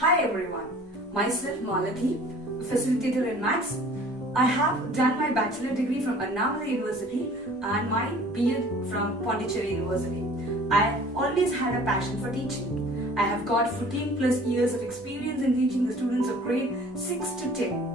Hi everyone, myself Malathi, a facilitator in Maths. I have done my bachelor degree from Annamalai University and my B.Ed from Pondicherry University. I always had a passion for teaching. I have got 14 plus years of experience in teaching the students of grade 6 to 10.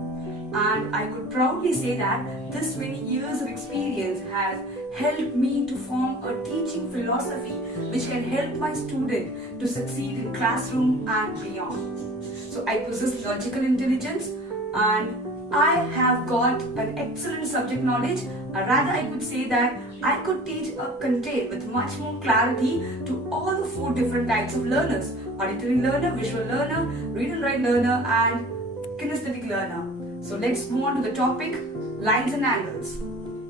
And I could proudly say that this many years of experience has helped me to form a teaching philosophy which can help my student to succeed in classroom and beyond. So I possess logical intelligence and I have got an excellent subject knowledge. Rather, I could say that I could teach a content with much more clarity to all the 4 different types of learners: auditory learner, visual learner, read and write learner, and kinesthetic learner. So let's move on to the topic, lines and angles.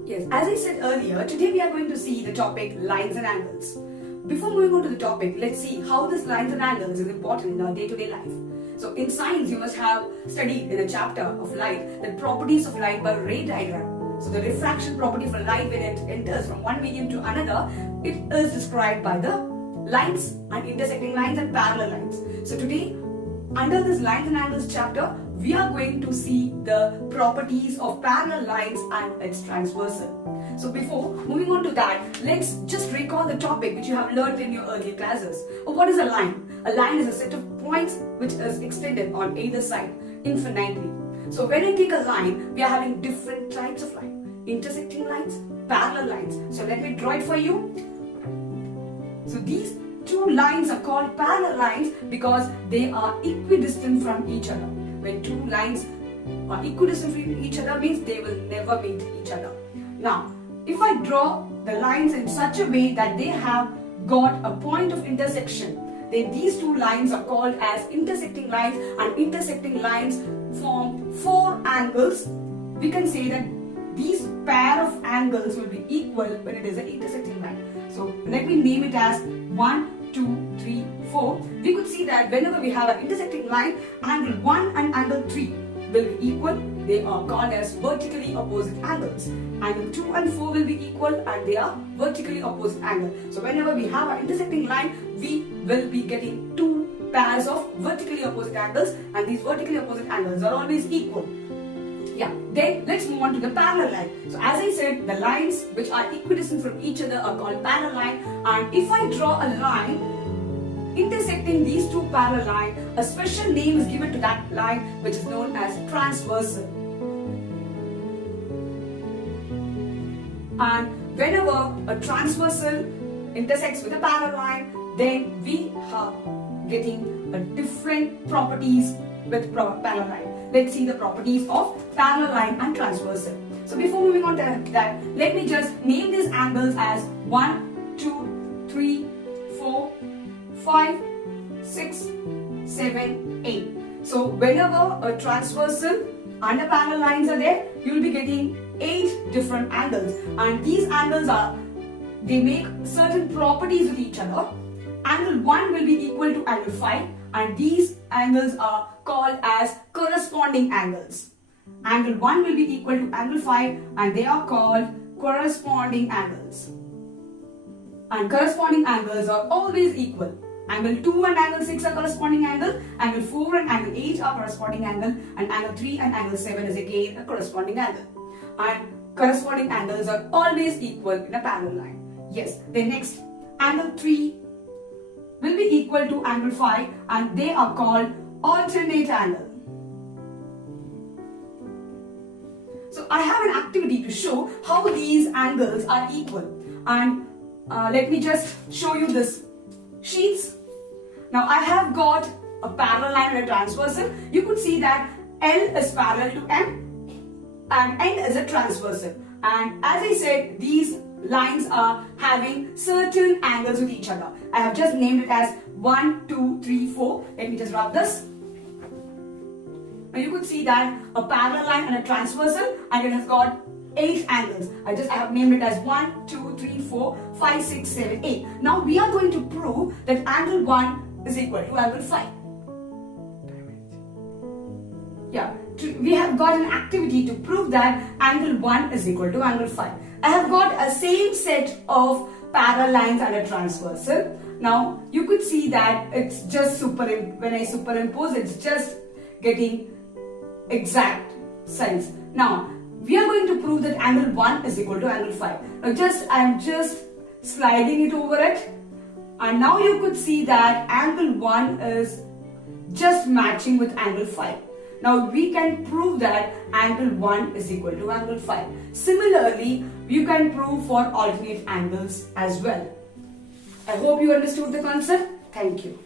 Yes, as I said earlier, today we are going to see the topic lines and angles. Before moving on to the topic, let's see how this lines and angles is important in our day-to-day life. So in science, you must have studied in a chapter of light the properties of light by ray diagram. So the refraction property of a light when it enters from one medium to another, it is described by the lines and intersecting lines and parallel lines. So today, under this lines and angles chapter, we are going to see the properties of parallel lines and its transversal. So before moving on to that, let's just recall the topic which you have learned in your earlier classes. What is a line? A line is a set of points which is extended on either side infinitely. So when I take a line, we are having different types of line: intersecting lines, parallel lines. So let me draw it for you. So these 2 lines are called parallel lines because they are equidistant from each other. When 2 lines are equidistant from each other means they will never meet each other. Now, if I draw the lines in such a way that they have got a point of intersection, then these 2 lines are called as intersecting lines, and intersecting lines form 4 angles. We can say that these pair of angles will be equal when it is an intersecting line. So let me name it as 1, 2, 3, 4. We could see that whenever we have an intersecting line, angle 1 and angle 3 will be equal. They are called as vertically opposite angles. Angle 2 and 4 will be equal and they are vertically opposite angles. So whenever we have an intersecting line, we will be getting 2 pairs of vertically opposite angles, and these vertically opposite angles are always equal. Yeah, then let's move on to the parallel line. So as I said, the lines which are equidistant from each other are called parallel line, and if I draw a line intersecting these 2 parallel lines, a special name is given to that line which is known as transversal. And whenever a transversal intersects with a parallel line, then we are getting a different properties with parallel line. Let's see the properties of parallel line and transversal. So before moving on to that, let me just name these angles as 1, 2, 3, 4, 5, 6, 7, 8. So whenever a transversal and a parallel lines are there, you will be getting 8 different angles, and these angles they make certain properties with each other. Angle 1 will be equal to angle 5, and these angles are called as corresponding angles. Angle 1 will be equal to angle 5 and they are called corresponding angles. And corresponding angles are always equal. Angle 2 and angle 6 are corresponding angle, angle 4 and angle 8 are corresponding angle, and angle 3 and angle 7 is again a corresponding angle. And corresponding angles are always equal in a parallel line. Yes, then next, angle 3 will be equal to angle 5 and they are called alternate angle. So I have an activity to show how these angles are equal, and let me just show you this sheets. Now I have got a parallel line and a transversal. You could see that L is parallel to M and N is a transversal, and as I said, these lines are having certain angles with each other. I have just named it as 1, 2, 3, 4. Let me just rub this. Now you could see that a parallel line and a transversal, and it has got 8 angles. I have named it as 1, 2, 3, 4, 5, 6, 7, 8. Now we are going to prove that angle 1 is equal to angle 5. Yeah, we have got an activity to prove that angle 1 is equal to angle 5. I have got a same set of parallel lines and a transversal. Now you could see that it's just when I superimpose, it's just getting exact size. Now we are going to prove that angle 1 is equal to angle 5. Now I'm just sliding it over it, and now you could see that angle 1 is just matching with angle 5. Now we can prove that angle 1 is equal to angle 5. Similarly, you can prove for alternate angles as well. I hope you understood the concept. Thank you.